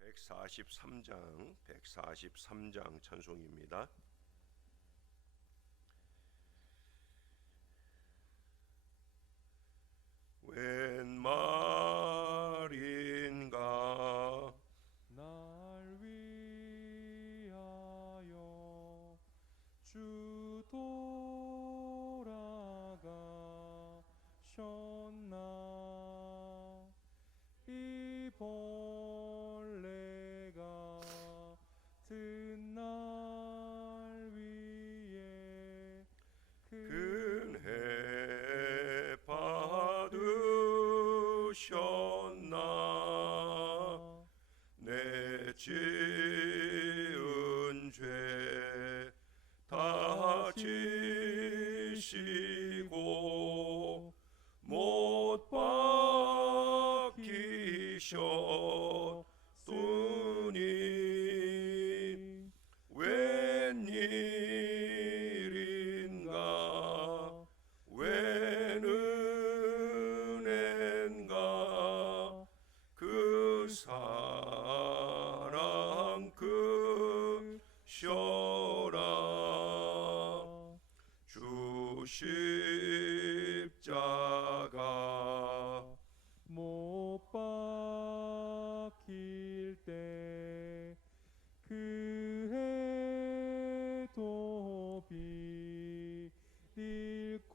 143장 찬송입니다. 웬 말인가 날 위하여 주 돌아가셨나. 이 벌레가 든 날 위에 은혜 받으셨나. 내 지은 죄 다 지시고 못 박히셨으니 웬일인가 웬 은혜인가 그 사랑 크셔라. 주 십자가 못 박힐 때 그 해도 비일고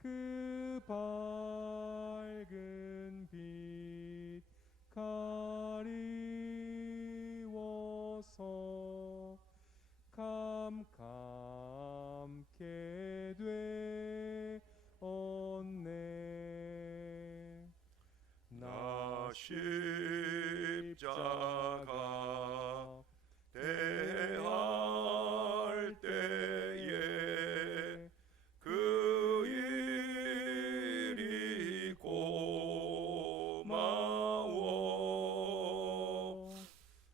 그 밝은 빛 가리워서 캄캄케 되었네. 나 십자가 대할 때에 그 일이 고마워.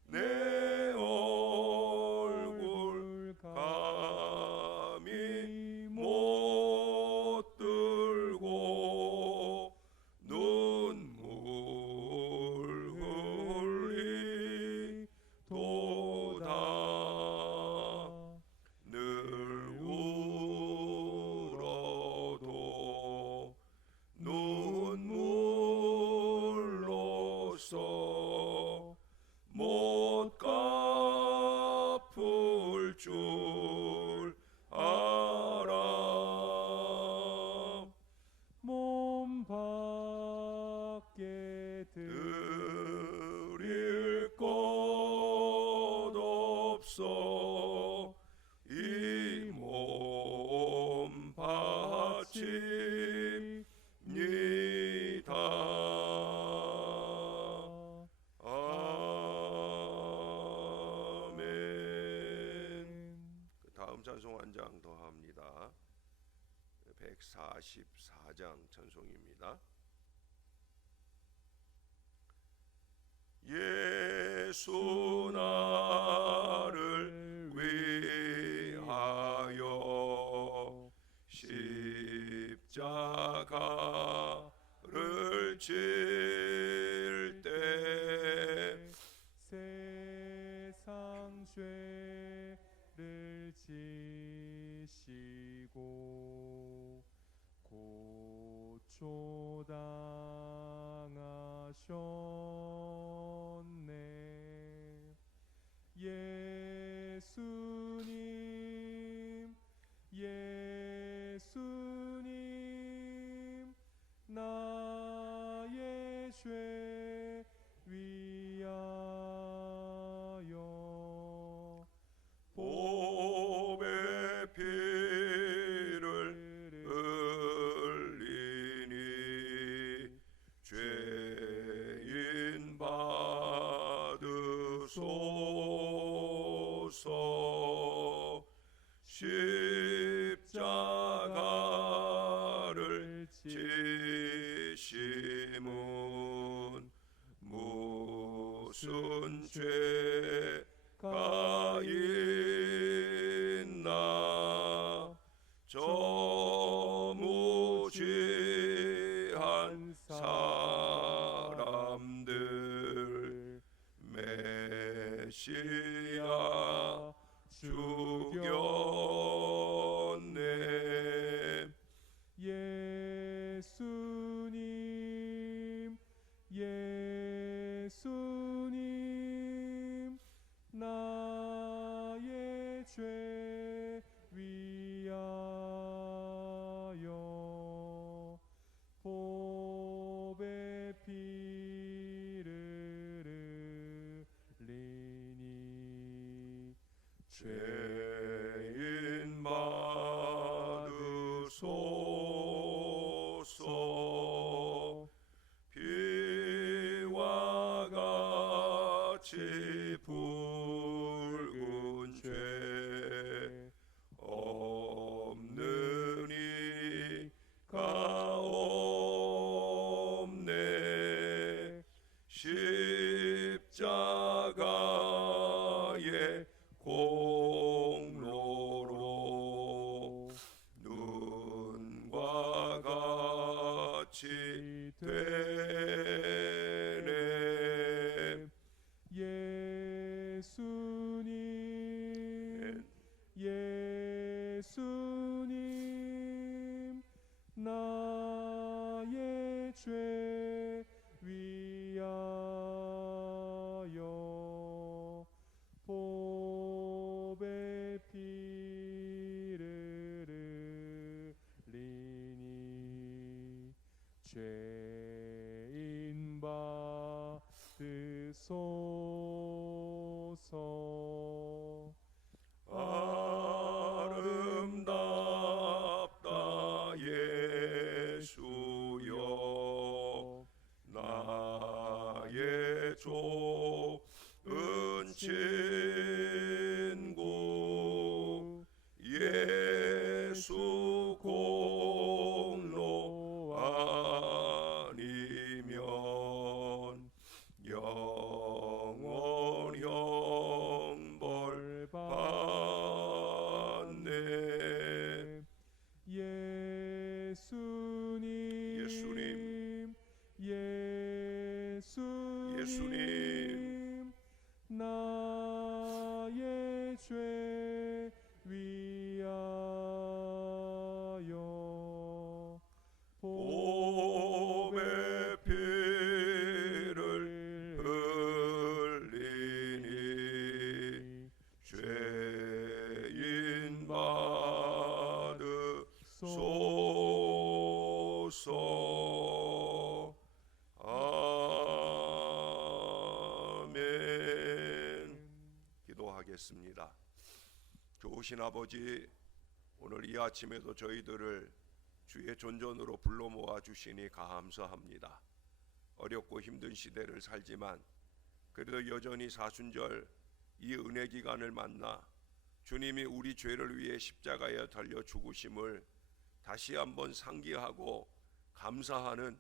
내 얼굴 감히 못 들고 눈물 흘리도다. 늘 울어도 눈물로써 못 갚을 줄 알아. 몸 밖에 드릴 것 없어 이 몸 바칩니다. 아멘. 그 다음 찬송 한 장 더 합니다. 144장 찬송입니다. 예수 나를 위하여 십자가를 질 때 세상 죄를 지시고 고초당하셨네. 예수님 예수님 나의 죄 위하여 보배 피를 흘리니 죄인 받으소서. 십자가를 지심은 무슨 죄가 있나. 저 무지한 사람들 메시아 죽였네. 예수님 예수님 나의 죄 위하여 보배 피를 흘리니 죄인 받으소서. 피와 같이 붉은 죄 없는 이가 없네. 십자가의 공로로 눈과 같이 되네. 예수님 예수님 나의 죄 위하여 보배 피를 흘리니 죄인 받으소서. 아름답다 예수여. 나의 좋은 친구 예수 공로 아니면 영원 형벌 받네. 예수님 예수님 나의 죄 위하여 보배 피를 흘리니 죄인 받으소서. 아멘. 기도하겠습니다. 좋으신 아버지, 오늘 이 아침에도 저희들을 주의 존전으로 불러 모아 주시니 감사합니다. 어렵고 힘든 시대를 살지만 그래도 여전히 사순절 이 은혜 기간을 만나 주님이 우리 죄를 위해 십자가에 달려 죽으심을 다시 한번 상기하고 감사하는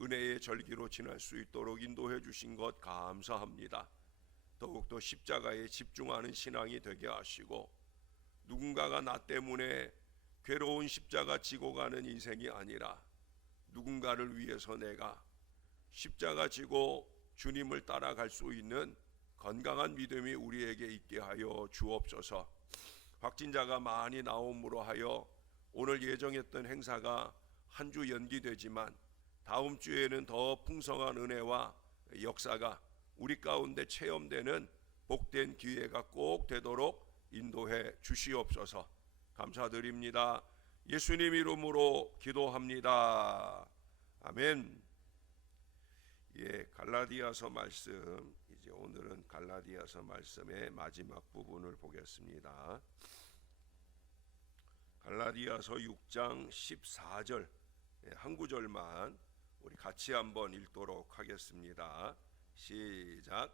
은혜의 절기로 지날 수 있도록 인도해 주신 것 감사합니다. 더욱더 십자가에 집중하는 신앙이 되게 하시고, 누군가가 나 때문에 괴로운 십자가 지고 가는 인생이 아니라 누군가를 위해서 내가 십자가 지고 주님을 따라갈 수 있는 건강한 믿음이 우리에게 있게 하여 주옵소서. 확진자가 많이 나옴으로 하여 오늘 예정했던 행사가 한 주 연기되지만 다음 주에는 더 풍성한 은혜와 역사가 우리 가운데 체험되는 복된 기회가 꼭 되도록 인도해 주시옵소서. 감사드립니다. 예수님 이름으로 기도합니다. 아멘. 갈라디아서 말씀, 이제 오늘은 갈라디아서 말씀의 마지막 부분을 보겠습니다. 갈라디아서 6장 14절 한 구절만 우리 같이 한번 읽도록 하겠습니다. 시작.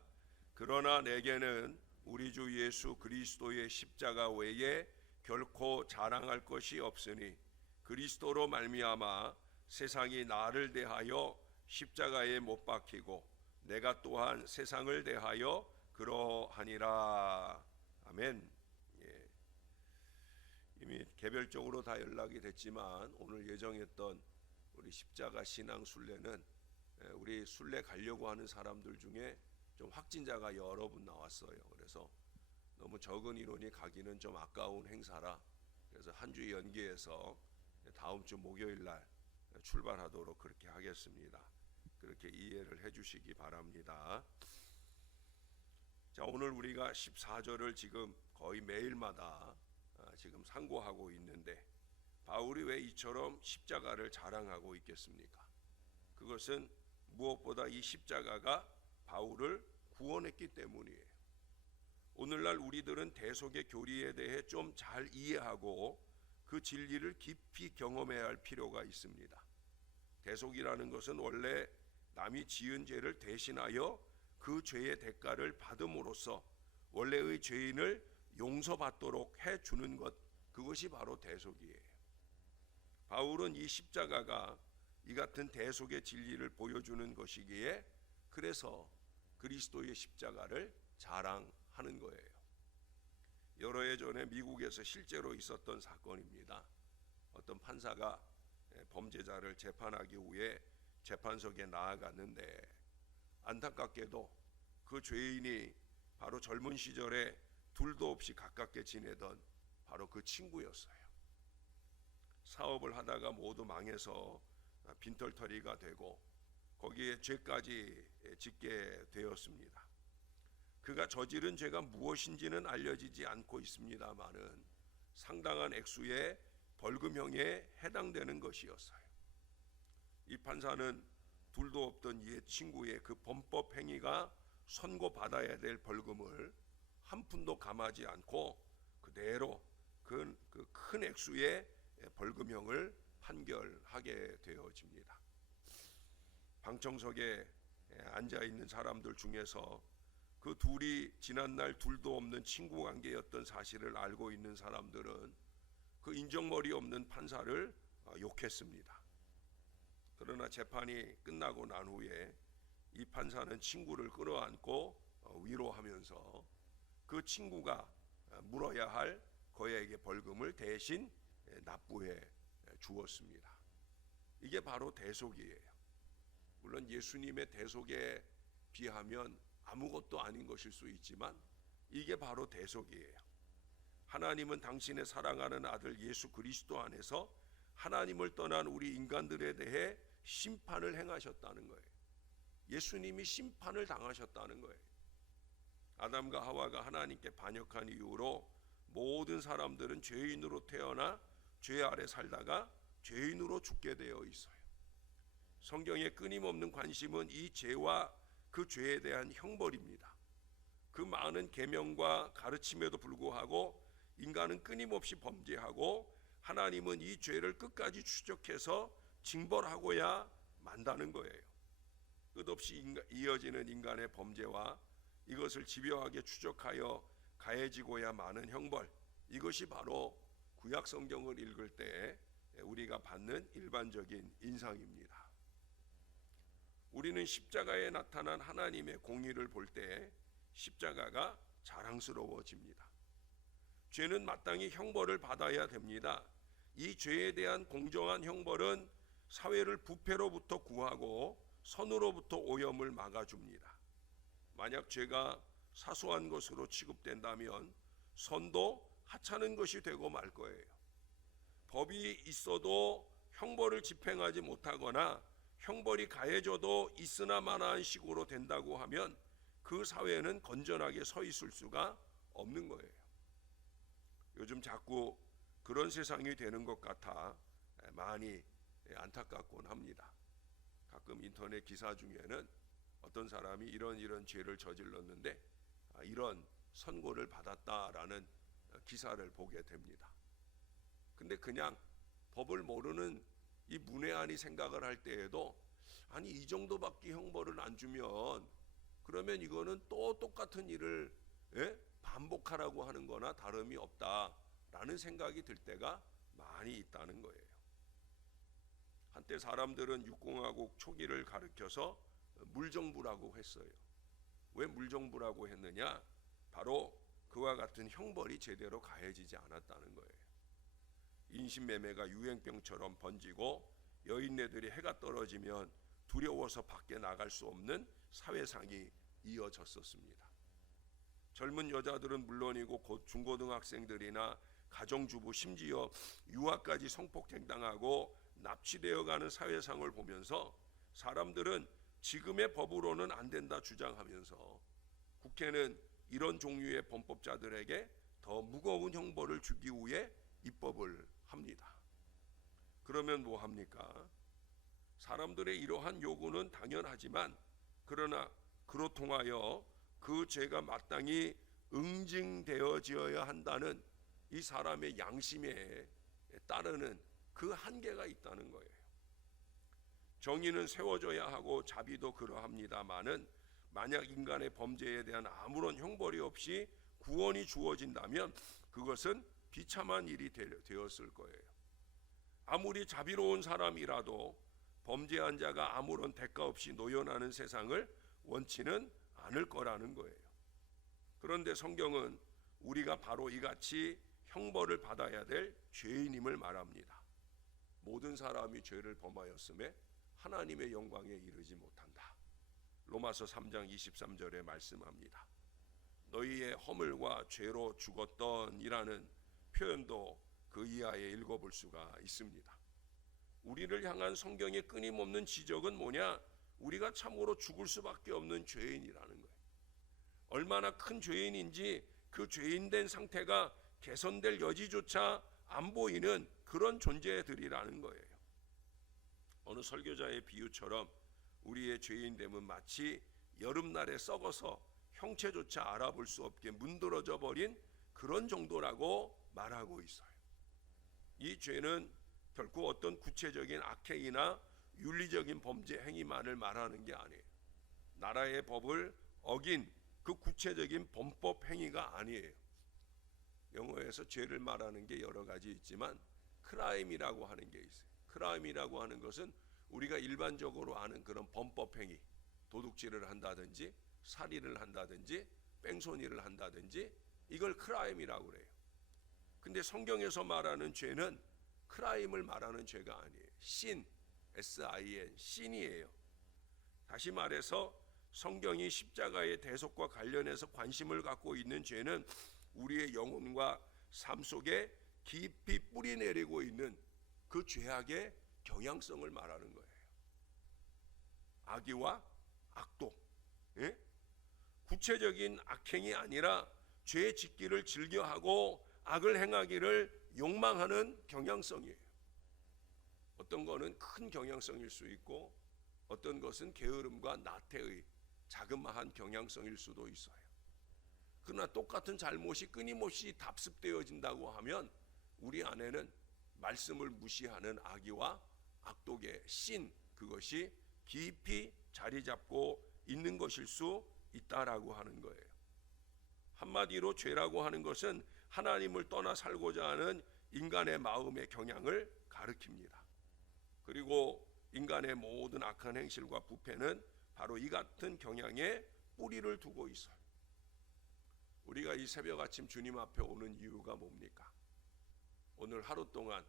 그러나 내게는 우리 주 예수 그리스도의 십자가 외에 결코 자랑할 것이 없으니 그리스도로 말미암아 세상이 나를 대하여 십자가에 못 박히고 내가 또한 세상을 대하여 그러하니라. 아멘. 이미 개별적으로 다 연락이 됐지만 오늘 예정했던 우리 십자가 신앙 순례는 우리 순례 가려고 하는 사람들 중에 좀 확진자가 여러 분 나왔어요. 그래서 너무 적은 인원이 가기는 좀 아까운 행사라 그래서 한 주 연기해서 다음 주 목요일 날 출발하도록 그렇게 하겠습니다. 그렇게 이해를 해주시기 바랍니다. 자, 오늘 우리가 14절을 지금 거의 매일마다 지금 상고하고 있는데 바울이 왜 이처럼 십자가를 자랑하고 있겠습니까? 그것은 무엇보다 이 십자가가 바울을 구원했기 때문이에요. 오늘날 우리들은 대속의 교리에 대해 좀 잘 이해하고 그 진리를 깊이 경험해야 할 필요가 있습니다. 대속이라는 것은 원래 남이 지은 죄를 대신하여 그 죄의 대가를 받음으로써 원래의 죄인을 용서받도록 해주는 것, 그것이 바로 대속이에요. 바울은 이 십자가가 이 같은 대속의 진리를 보여주는 것이기에 그래서 그리스도의 십자가를 자랑하는 거예요. 여러 해 전에 미국에서 실제로 있었던 사건입니다. 어떤 판사가 범죄자를 재판하기 위해 재판석에 나아갔는데 안타깝게도 그 죄인이 바로 젊은 시절에 둘도 없이 가깝게 지내던 바로 그 친구였어요. 사업을 하다가 모두 망해서 빈털터리가 되고 거기에 죄까지 짓게 되었습니다. 그가 저지른 죄가 무엇인지는 알려지지 않고 있습니다마는 상당한 액수의 벌금형에 해당되는 것이었어요. 이 판사는 둘도 없던 이의 친구의 그 범법 행위가 선고받아야 될 벌금을 한 푼도 감하지 않고 그대로 그 큰 액수의 벌금형을 판결하게 되어집니다. 방청석에 앉아 있는 사람들 중에서 그 둘이 지난날 둘도 없는 친구 관계였던 사실을 알고 있는 사람들은 그 인정머리 없는 판사를 욕했습니다. 그러나 재판이 끝나고 난 후에 이 판사는 친구를 끌어안고 위로하면서 그 친구가 물어야 할 거액의 벌금을 대신 납부해 주었습니다. 이게 바로 대속이에요. 물론 예수님의 대속에 비하면 아무것도 아닌 것일 수 있지만 이게 바로 대속이에요. 하나님은 당신의 사랑하는 아들 예수 그리스도 안에서 하나님을 떠난 우리 인간들에 대해 심판을 행하셨다는 거예요. 예수님이 심판을 당하셨다는 거예요. 아담과 하와가 하나님께 반역한 이후로 모든 사람들은 죄인으로 태어나 죄 아래 살다가 죄인으로 죽게 되어 있어요. 성경의 끊임없는 관심은 이 죄와 그 죄에 대한 형벌입니다. 그 많은 계명과 가르침에도 불구하고 인간은 끊임없이 범죄하고 하나님은 이 죄를 끝까지 추적해서 징벌하고야 만다는 거예요. 끝없이 이어지는 인간의 범죄와 이것을 집요하게 추적하여 가해지고야 마는 형벌, 이것이 바로 구약 성경을 읽을 때 우리가 받는 일반적인 인상입니다. 우리는 십자가에 나타난 하나님의 공의를 볼 때 십자가가 자랑스러워집니다. 죄는 마땅히 형벌을 받아야 됩니다. 이 죄에 대한 공정한 형벌은 사회를 부패로부터 구하고 선으로부터 오염을 막아줍니다. 만약 죄가 사소한 것으로 취급된다면 선도 하찮은 것이 되고 말 거예요. 법이 있어도 형벌을 집행하지 못하거나 형벌이 가해져도 있으나 마나한 식으로 된다고 하면 그 사회는 건전하게 서 있을 수가 없는 거예요. 요즘 자꾸 그런 세상이 되는 것 같아 많이 안타깝곤 합니다. 가끔 인터넷 기사 중에는 어떤 사람이 이런 죄를 저질렀는데 이런 선고를 받았다라는 기사를 보게 됩니다. 근데 그냥 법을 모르는 이 문외한이 생각을 할 때에도 아니 이 정도밖에 형벌을 안 주면 그러면 이거는 또 똑같은 일을 반복하라고 하는 거나 다름이 없다라는 생각이 들 때가 많이 있다는 거예요. 한때 사람들은 육공화국 초기를 가리켜서 물정부라고 했어요. 왜 물정부라고 했느냐? 바로 그와 같은 형벌이 제대로 가해지지 않았다는 거예요. 인신매매가 유행병처럼 번지고 여인네들이 해가 떨어지면 두려워서 밖에 나갈 수 없는 사회상이 이어졌었습니다. 젊은 여자들은 물론이고 곧 중고등학생들이나 가정주부 심지어 유아까지 성폭행당하고 납치되어가는 사회상을 보면서 사람들은 지금의 법으로는 안 된다 주장하면서 국회는 이런 종류의 범법자들에게 더 무거운 형벌을 주기 위해 입법을 합니다. 그러면 뭐 합니까? 사람들의 이러한 요구는 당연하지만 그러나 그렇통하여 그 죄가 마땅히 응징되어져야 한다는 이 사람의 양심에 따르는 그 한계가 있다는 거예요. 정의는 세워져야 하고 자비도 그러합니다마는 만약 인간의 범죄에 대한 아무런 형벌이 없이 구원이 주어진다면 그것은 비참한 일이 되었을 거예요. 아무리 자비로운 사람이라도 범죄한 자가 아무런 대가 없이 노연하는 세상을 원치는 않을 거라는 거예요. 그런데 성경은 우리가 바로 이같이 형벌을 받아야 될 죄인임을 말합니다. 모든 사람이 죄를 범하였음에 하나님의 영광에 이르지 못한다. 로마서 3장 23절에 말씀합니다. 너희의 허물과 죄로 죽었던이라는 표현도 그 이하에 읽어볼 수가 있습니다. 우리를 향한 성경의 끊임없는 지적은 뭐냐? 우리가 참으로 죽을 수밖에 없는 죄인이라는 거예요. 얼마나 큰 죄인인지 그 죄인된 상태가 개선될 여지조차 안 보이는 그런 존재들이라는 거예요. 어느 설교자의 비유처럼 우리의 죄인됨은 마치 여름날에 썩어서 형체조차 알아볼 수 없게 문드러져 버린 그런 정도라고 말하고 있어요. 이 죄는 결코 어떤 구체적인 악행이나 윤리적인 범죄 행위만을 말하는 게 아니에요. 나라의 법을 어긴 그 구체적인 범법 행위가 아니에요. 영어에서 죄를 말하는 게 여러 가지 있지만 크라임이라고 하는 게 있어요. 크라임이라고 하는 것은 우리가 일반적으로 아는 그런 범법 행위, 도둑질을 한다든지 살인을 한다든지 뺑소니를 한다든지 이걸 크라임이라고 그래요. 근데 성경에서 말하는 죄는 크라임을 말하는 죄가 아니에요. 신, S-I-N, 신이에요. 다시 말해서 성경이 십자가의 대속과 관련해서 관심을 갖고 있는 죄는 우리의 영혼과 삶 속에 깊이 뿌리 내리고 있는 그 죄악의 경향성을 말하는 거예요. 악의와 악독, 예? 구체적인 악행이 아니라 죄 짓기를 즐겨하고 악을 행하기를 욕망하는 경향성이에요. 어떤 거는 큰 경향성일 수 있고 어떤 것은 게으름과 나태의 자그마한 경향성일 수도 있어요. 그러나 똑같은 잘못이 끊임없이 답습되어진다고 하면 우리 안에는 말씀을 무시하는 악의와 악독의 신, 그것이 깊이 자리 잡고 있는 것일 수 있다라고 하는 거예요. 한마디로 죄라고 하는 것은 하나님을 떠나 살고자 하는 인간의 마음의 경향을 가리킵니다. 그리고 인간의 모든 악한 행실과 부패는 바로 이 같은 경향에 뿌리를 두고 있어요. 우리가 이 새벽 아침 주님 앞에 오는 이유가 뭡니까? 오늘 하루 동안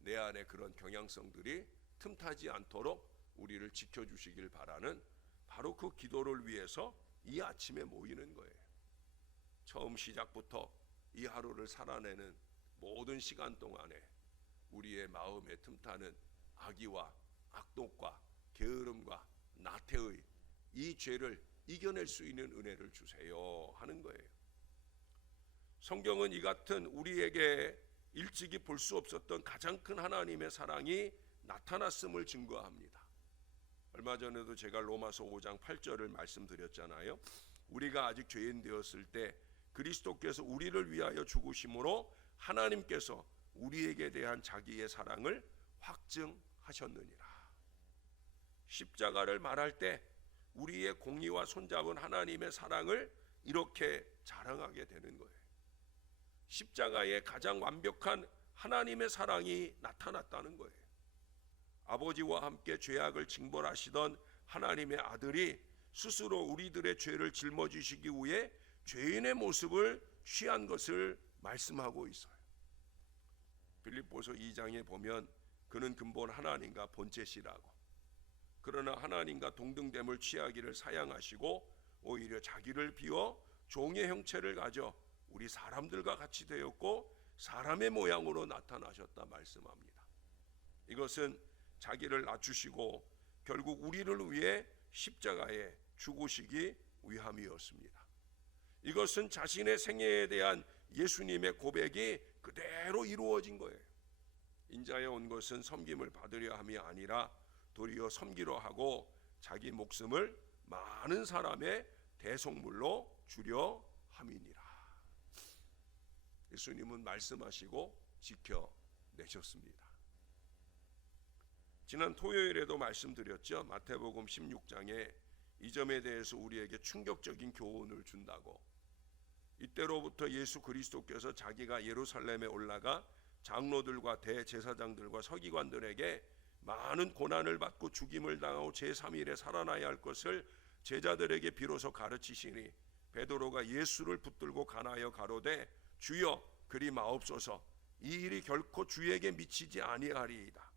내 안에 그런 경향성들이 틈타지 않도록 우리를 지켜주시길 바라는 바로 그 기도를 위해서 이 아침에 모이는 거예요. 처음 시작부터 이 하루를 살아내는 모든 시간 동안에 우리의 마음에 틈타는 악의와 악독과 게으름과 나태의 이 죄를 이겨낼 수 있는 은혜를 주세요 하는 거예요. 성경은 이 같은 우리에게 일찍이 볼 수 없었던 가장 큰 하나님의 사랑이 나타났음을 증거합니다. 얼마 전에도 제가 로마서 5장 8절을 말씀드렸잖아요. 우리가 아직 죄인 되었을 때 그리스도께서 우리를 위하여 죽으심으로 하나님께서 우리에게 대한 자기의 사랑을 확증하셨느니라. 십자가를 말할 때 우리의 공의와 손잡은 하나님의 사랑을 이렇게 자랑하게 되는 거예요. 십자가에 가장 완벽한 하나님의 사랑이 나타났다는 거예요. 아버지와 함께 죄악을 징벌하시던 하나님의 아들이 스스로 우리들의 죄를 짊어지시기 위해 죄인의 모습을 취한 것을 말씀하고 있어요. 빌립보서 2장에 보면 그는 근본 하나님과 본체시라고, 그러나 하나님과 동등됨을 취하기를 사양하시고 오히려 자기를 비워 종의 형체를 가져 우리 사람들과 같이 되었고 사람의 모양으로 나타나셨다 말씀합니다. 이것은 자기를 낮추시고 결국 우리를 위해 십자가에 죽으시기 위함이었습니다. 이것은 자신의 생애에 대한 예수님의 고백이 그대로 이루어진 거예요. 인자에 온 것은 섬김을 받으려 함이 아니라 도리어 섬기려 하고 자기 목숨을 많은 사람의 대속물로 주려 함이니라. 예수님은 말씀하시고 지켜내셨습니다. 지난 토요일에도 말씀드렸죠. 마태복음 16장에 이 점에 대해서 우리에게 충격적인 교훈을 준다고. 이때로부터 예수 그리스도께서 자기가 예루살렘에 올라가 장로들과 대제사장들과 서기관들에게 많은 고난을 받고 죽임을 당하고 제3일에 살아나야 할 것을 제자들에게 비로소 가르치시니 베드로가 예수를 붙들고 간하여 가로되 주여 그리 마옵소서 이 일이 결코 주에게 미치지 아니하리이다.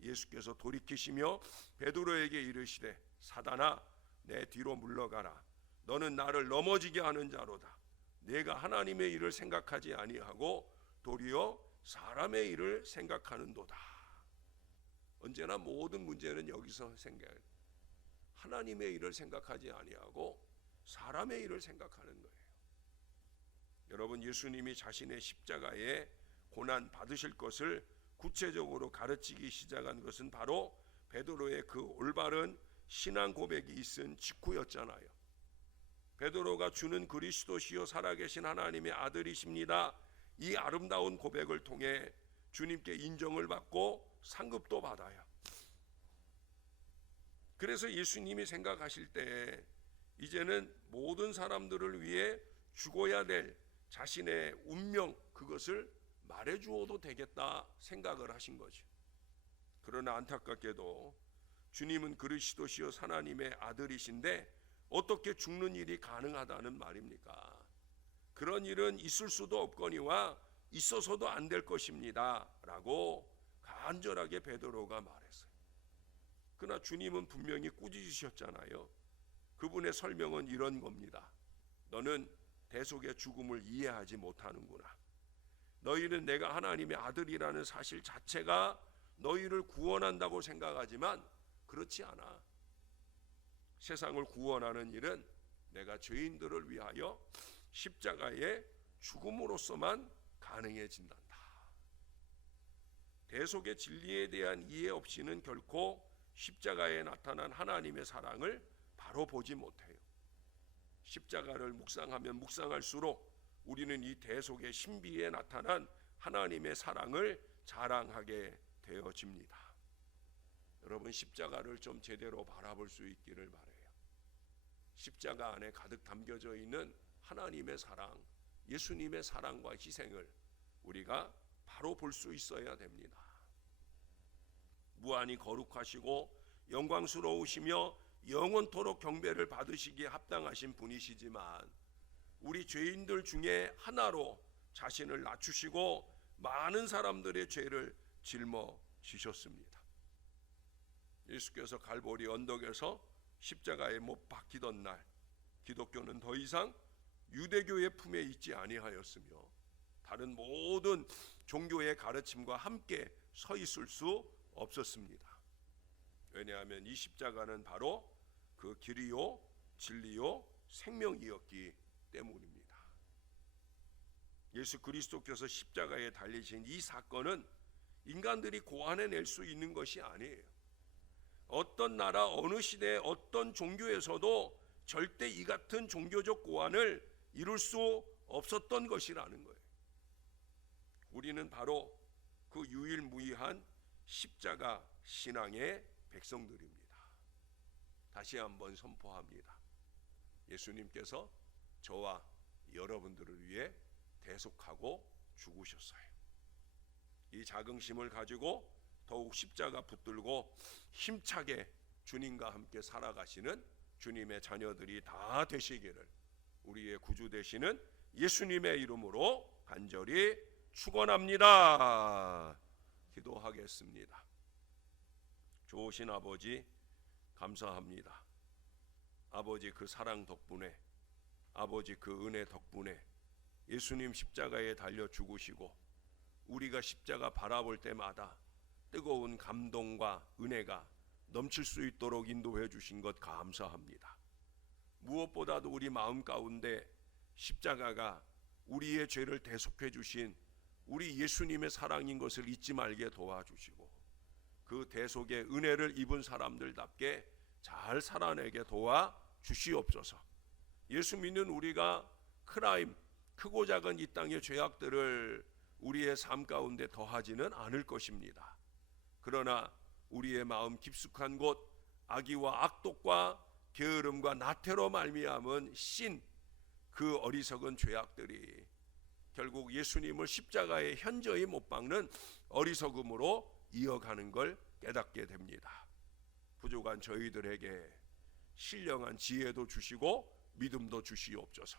예수께서 돌이키시며 베드로에게 이르시되 사단아 내 뒤로 물러가라. 너는 나를 넘어지게 하는 자로다. 내가 하나님의 일을 생각하지 아니하고 도리어 사람의 일을 생각하는도다. 언제나 모든 문제는 여기서 생겨요. 하나님의 일을 생각하지 아니하고 사람의 일을 생각하는 거예요. 여러분, 예수님이 자신의 십자가에 고난 받으실 것을 구체적으로 가르치기 시작한 것은 바로 베드로의 그 올바른 신앙 고백이 있은 직후였잖아요. 베드로가 주는 그리스도시요 살아계신 하나님의 아들이십니다. 이 아름다운 고백을 통해 주님께 인정을 받고 상급도 받아요. 그래서 예수님이 생각하실 때 이제는 모든 사람들을 위해 죽어야 될 자신의 운명, 그것을 말해 주어도 되겠다 생각을 하신 거죠. 그러나 안타깝게도 주님은 그리스도시요 하나님의 아들이신데 어떻게 죽는 일이 가능하다는 말입니까? 그런 일은 있을 수도 없거니와 있어서도 안 될 것입니다 라고 간절하게 베드로가 말했어요. 그러나 주님은 분명히 꾸짖으셨잖아요. 그분의 설명은 이런 겁니다. 너는 대속의 죽음을 이해하지 못하는구나. 너희는 내가 하나님의 아들이라는 사실 자체가 너희를 구원한다고 생각하지만 그렇지 않아. 세상을 구원하는 일은 내가 죄인들을 위하여 십자가의 죽음으로서만 가능해진단다. 대속의 진리에 대한 이해 없이는 결코 십자가에 나타난 하나님의 사랑을 바로 보지 못해요. 십자가를 묵상하면 묵상할수록 우리는 이 대속의 신비에 나타난 하나님의 사랑을 자랑하게 되어집니다. 여러분, 십자가를 좀 제대로 바라볼 수 있기를 바라요. 십자가 안에 가득 담겨져 있는 하나님의 사랑, 예수님의 사랑과 희생을 우리가 바로 볼 수 있어야 됩니다. 무한히 거룩하시고 영광스러우시며 영원토록 경배를 받으시기에 합당하신 분이시지만 우리 죄인들 중에 하나로 자신을 낮추시고 많은 사람들의 죄를 짊어지셨습니다. 예수께서 갈보리 언덕에서 십자가에 못 박히던 날 기독교는 더 이상 유대교의 품에 있지 아니하였으며 다른 모든 종교의 가르침과 함께 서 있을 수 없었습니다. 왜냐하면 이 십자가는 바로 그 길이요 진리요 생명이었기 때문입니다. 예수 그리스도께서 십자가에 달리신 이 사건은 인간들이 고안해낼 수 있는 것이 아니에요. 어떤 나라 어느 시대 어떤 종교에서도 절대 이 같은 종교적 고안을 이룰 수 없었던 것이라는 거예요. 우리는 바로 그 유일무이한 십자가 신앙의 백성들입니다. 다시 한번 선포합니다. 예수님께서 저와 여러분들을 위해 대속하고 죽으셨어요. 이 자긍심을 가지고 더욱 십자가 붙들고 힘차게 주님과 함께 살아가시는 주님의 자녀들이 다 되시기를 우리의 구주 되시는 예수님의 이름으로 간절히 축원합니다. 기도하겠습니다. 좋으신 아버지 감사합니다. 아버지 그 사랑 덕분에, 아버지 그 은혜 덕분에 예수님 십자가에 달려 죽으시고 우리가 십자가 바라볼 때마다 뜨거운 감동과 은혜가 넘칠 수 있도록 인도해 주신 것 감사합니다. 무엇보다도 우리 마음 가운데 십자가가 우리의 죄를 대속해 주신 우리 예수님의 사랑인 것을 잊지 말게 도와주시고 그 대속의 은혜를 입은 사람들답게 잘 살아내게 도와주시옵소서. 예수 믿는 우리가 크라임, 크고 작은 이 땅의 죄악들을 우리의 삶 가운데 더하지는 않을 것입니다. 그러나 우리의 마음 깊숙한 곳 악의와 악독과 게으름과 나태로 말미암은 신, 그 어리석은 죄악들이 결국 예수님을 십자가에 현저히 못 박는 어리석음으로 이어가는 걸 깨닫게 됩니다. 부족한 저희들에게 신령한 지혜도 주시고 믿음도 주시옵소서.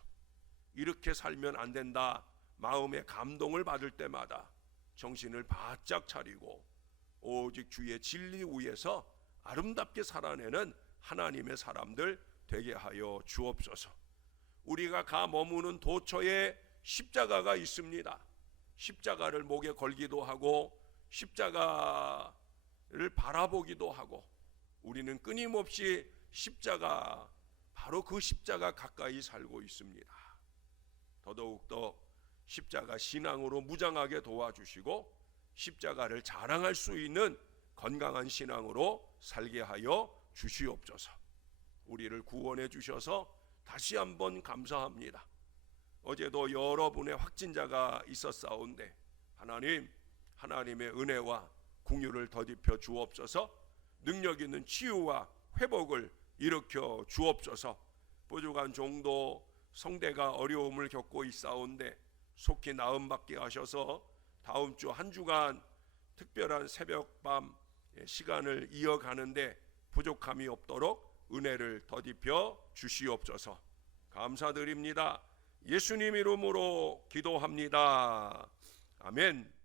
이렇게 살면 안 된다 마음의 감동을 받을 때마다 정신을 바짝 차리고 오직 주의 진리 위에서 아름답게 살아내는 하나님의 사람들 되게 하여 주옵소서. 우리가 가 머무는 도처에 십자가가 있습니다. 십자가를 목에 걸기도 하고 십자가를 바라보기도 하고 우리는 끊임없이 십자가, 바로 그 십자가 가까이 살고 있습니다. 더더욱더 십자가 신앙으로 무장하게 도와주시고 십자가를 자랑할 수 있는 건강한 신앙으로 살게 하여 주시옵소서. 우리를 구원해 주셔서 다시 한번 감사합니다. 어제도 여러분의 확진자가 있었사온데 하나님의 은혜와 긍휼을 더딥혀 주옵소서. 능력 있는 치유와 회복을 일으켜 주옵소서. 부족한 종도 성대가 어려움을 겪고 있사온데 속히 나음받게 하셔서 다음 주 한 주간 특별한 새벽밤 시간을 이어가는데 부족함이 없도록 은혜를 더딥혀 주시옵소서. 감사드립니다. 예수님 이름으로 기도합니다. 아멘.